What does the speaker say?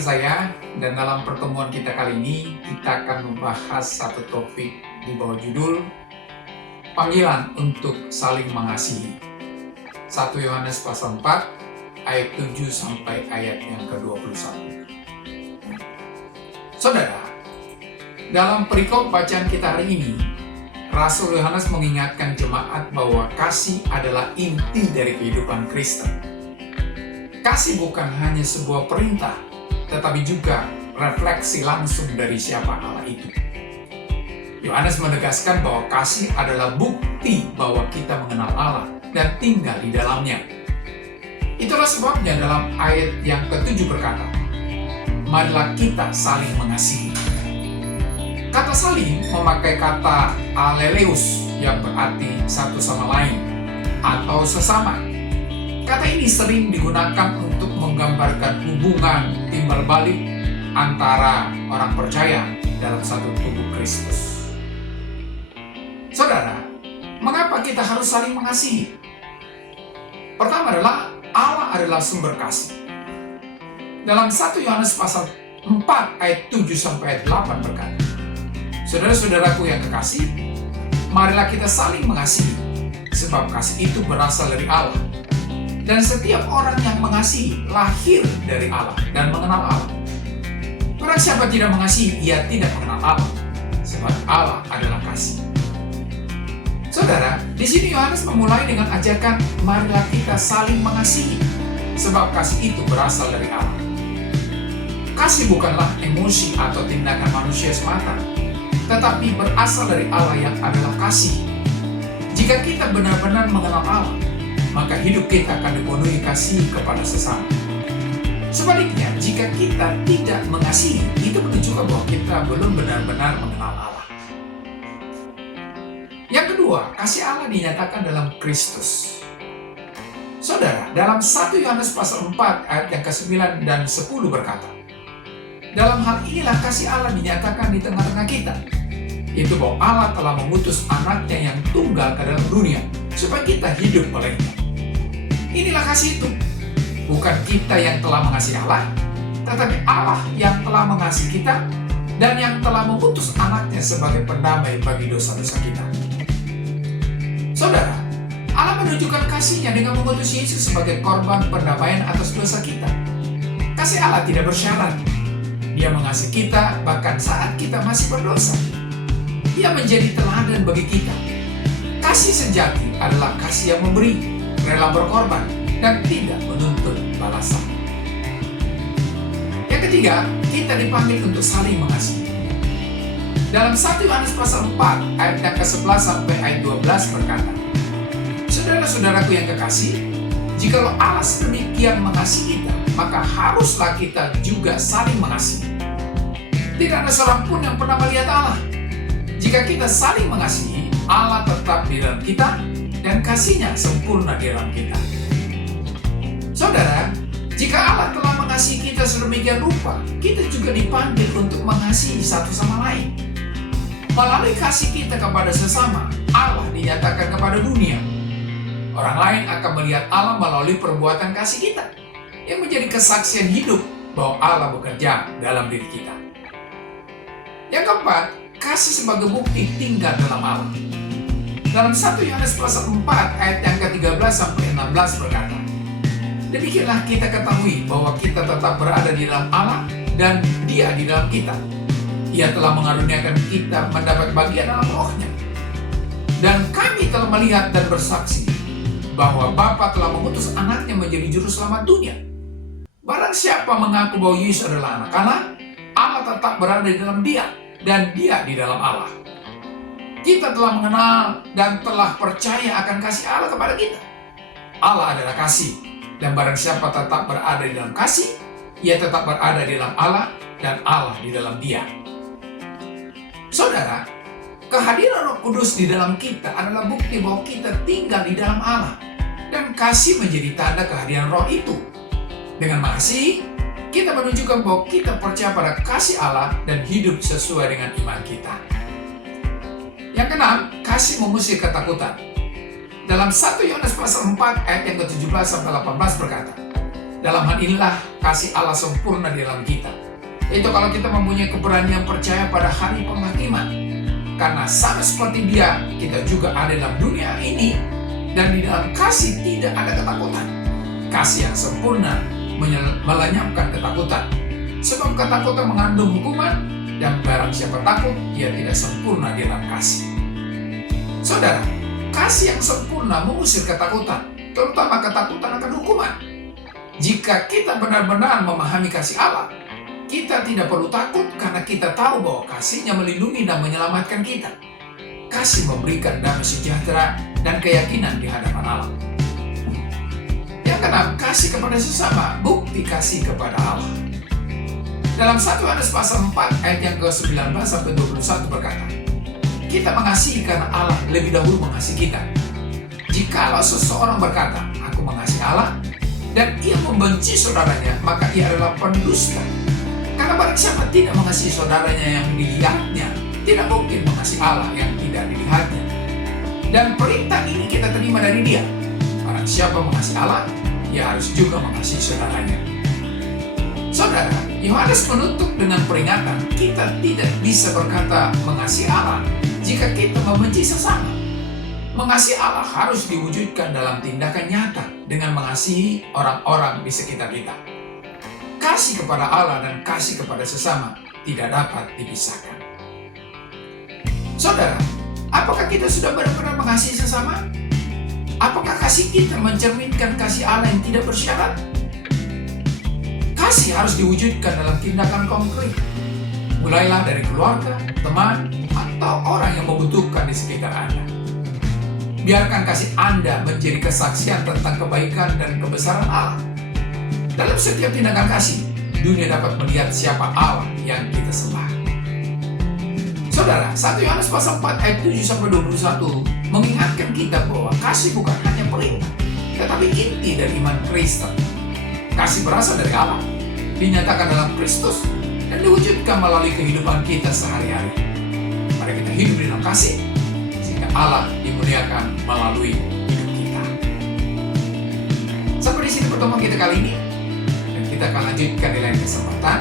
saya, dan dalam pertemuan kita kali ini, kita akan membahas satu topik di bawah judul Panggilan untuk Saling Mengasihi. 1 Yohanes pasal 4, ayat 7 sampai ayat yang ke-21. Saudara, dalam perikop bacaan kita hari ini, Rasul Yohanes mengingatkan jemaat bahwa kasih adalah inti dari kehidupan Kristen. Kasih bukan hanya sebuah perintah, tetapi juga refleksi langsung dari siapa Allah itu. Yohanes menegaskan bahwa kasih adalah bukti bahwa kita mengenal Allah dan tinggal di dalamnya. Itulah sebabnya dalam ayat yang ke-7 berkata, "Marilah kita saling mengasihi." Kata saling memakai kata aleleus yang berarti satu sama lain atau sesama. Kata ini sering digunakan untuk menggambarkan hubungan timbal balik antara orang percaya dalam satu tubuh Kristus. Saudara, mengapa kita harus saling mengasihi? Pertama adalah Allah adalah sumber kasih. Dalam 1 Yohanes pasal 4 ayat 7 sampai ayat 8 berkata, "Saudara-saudaraku yang kekasih, marilah kita saling mengasihi, sebab kasih itu berasal dari Allah. Dan setiap orang yang mengasihi lahir dari Allah dan mengenal Allah. Barang siapa tidak mengasihi, ia tidak mengenal Allah, sebab Allah adalah kasih." Saudara, di sini Yohanes memulai dengan ajakan, marilah kita saling mengasihi, sebab kasih itu berasal dari Allah. Kasih bukanlah emosi atau tindakan manusia semata, tetapi berasal dari Allah yang adalah kasih. Jika kita benar-benar mengenal Allah, maka hidup kita akan dipenuhi kasih kepada sesama. Sebaliknya, jika kita tidak mengasihi, itu menunjukkan bahwa kita belum benar-benar mengenal Allah. Yang kedua, kasih Allah dinyatakan dalam Kristus. Saudara, dalam 1 Yohanes pasal 4 ayat yang ke-9 dan 10 berkata, "Dalam hal inilah kasih Allah dinyatakan di tengah-tengah kita, yaitu bahwa Allah telah mengutus anaknya yang tunggal ke dalam dunia, supaya kita hidup olehnya." Inilah kasih itu. Bukan kita yang telah mengasihi Allah, tetapi Allah yang telah mengasihi kita dan yang telah mengutus anaknya sebagai pendamai bagi dosa-dosa kita. Saudara, Allah menunjukkan kasih-Nya dengan mengutus Yesus sebagai korban pendamaian atas dosa kita. Kasih Allah tidak bersyarat. Dia mengasihi kita bahkan saat kita masih berdosa. Dia menjadi teladan bagi kita. Kasih sejati adalah kasih yang memberi, rela berkorban, dan tidak menuntut balasan. Yang ketiga, kita dipanggil untuk saling mengasihi. Dalam 1 Yohanes pasal 4 ayat yang ke-11 sampai ayat 12 berkata, "Saudara-saudaraku yang kekasih, jikalau Allah sedemikian mengasihi kita, maka haruslah kita juga saling mengasihi. Tidak ada seorang pun yang pernah melihat Allah. Jika kita saling mengasihi, Allah tetap di dalam kita, dan kasih-Nya sempurna di dalam kita." Saudara, jika Allah telah mengasihi kita sedemikian rupa, kita juga dipanggil untuk mengasihi satu sama lain. Melalui kasih kita kepada sesama, Allah dinyatakan kepada dunia. Orang lain akan melihat Allah melalui perbuatan kasih kita, yang menjadi kesaksian hidup bahwa Allah bekerja dalam diri kita. Yang keempat, kasih sebagai bukti tinggal dalam Allah. Dalam 1 Yohanes pasal 4 ayat yang ke-13 sampai 16 berkata, "Demikianlah kita ketahui bahwa kita tetap berada di dalam Allah dan Dia di dalam kita. Ia telah mengaruniakan kita mendapat bagian dalam Roh-Nya. Dan kami telah melihat dan bersaksi bahwa Bapa telah mengutus anaknya menjadi juru selamat dunia. Barang siapa mengaku bahwa Yesus adalah anak Allah, Allah tetap berada di dalam Dia dan Dia di dalam Allah. Kita telah mengenal dan telah percaya akan kasih Allah kepada kita. Allah adalah kasih, dan barang siapa tetap berada di dalam kasih, ia tetap berada di dalam Allah dan Allah di dalam Dia." Saudara, kehadiran Roh Kudus di dalam kita adalah bukti bahwa kita tinggal di dalam Allah, dan kasih menjadi tanda kehadiran Roh itu. Dengan mengasihi, kita menunjukkan bahwa kita percaya pada kasih Allah dan hidup sesuai dengan iman kita. Yang keenam, kasih mengusir ketakutan. Dalam 1 Yohanes pasal 4 ayat yang ke-17 sampai 18 berkata, Dalam hal inilah kasih Allah sempurna di dalam kita. Itu kalau kita mempunyai keberanian percaya pada hari penghakiman. Karena sama seperti Dia, kita juga ada dalam dunia ini, dan di dalam kasih tidak ada ketakutan. Kasih yang sempurna melenyapkan ketakutan. Sebab ketakutan mengandung hukuman, dan barang siapa takut, dia tidak sempurna di dalam kasih. Saudara, kasih yang sempurna mengusir ketakutan, terutama ketakutan akan hukuman. Jika kita benar-benar memahami kasih Allah, kita tidak perlu takut karena kita tahu bahwa kasih-Nya melindungi dan menyelamatkan kita. Kasih memberikan damai sejahtera dan keyakinan di hadapan Allah. Yang keenam, kasih kepada sesama, bukti kasih kepada Allah. Dalam 1 Yohanes pasal 4 ayat yang ke-19 sampai 21 berkata, kita mengasihi karena Allah lebih dahulu mengasihi kita. Jikalau seseorang berkata, aku mengasihi Allah, dan ia membenci saudaranya, maka ia adalah pendusta. Karena barang siapa tidak mengasihi saudaranya yang dilihatnya, tidak mungkin mengasihi Allah yang tidak dilihatnya. Dan perintah ini kita terima dari Dia. Barang siapa mengasihi Allah, ia harus juga mengasihi saudaranya. Saudara, Yohanes menutup dengan peringatan, kita tidak bisa berkata mengasihi Allah jika kita membenci sesama. Mengasihi Allah harus diwujudkan dalam tindakan nyata dengan mengasihi orang-orang di sekitar kita. Kasih kepada Allah dan kasih kepada sesama tidak dapat dipisahkan. Saudara, apakah kita sudah benar-benar mengasihi sesama? Apakah kasih kita mencerminkan kasih Allah yang tidak bersyarat? Kasih harus diwujudkan dalam tindakan konkret. Mulailah dari keluarga, teman, atau orang yang membutuhkan di sekitar Anda. Biarkan kasih Anda menjadi kesaksian tentang kebaikan dan kebesaran Allah. Dalam setiap tindakan kasih, dunia dapat melihat siapa Allah yang kita sembah. Saudara, 1 Yohanes pasal 4 ayat 7 sampai 21 mengingatkan kita bahwa kasih bukan hanya perintah, tetapi inti dari iman Kristen. Kasih berasal dari Allah, dinyatakan dalam Kristus, dan diwujudkan melalui kehidupan kita sehari-hari. Mari kita hidup di dalam kasih, sehingga Allah dimuliakan melalui hidup kita. Sampai di sini pertemuan kita kali ini. Kita akan lanjutkan di lain kesempatan.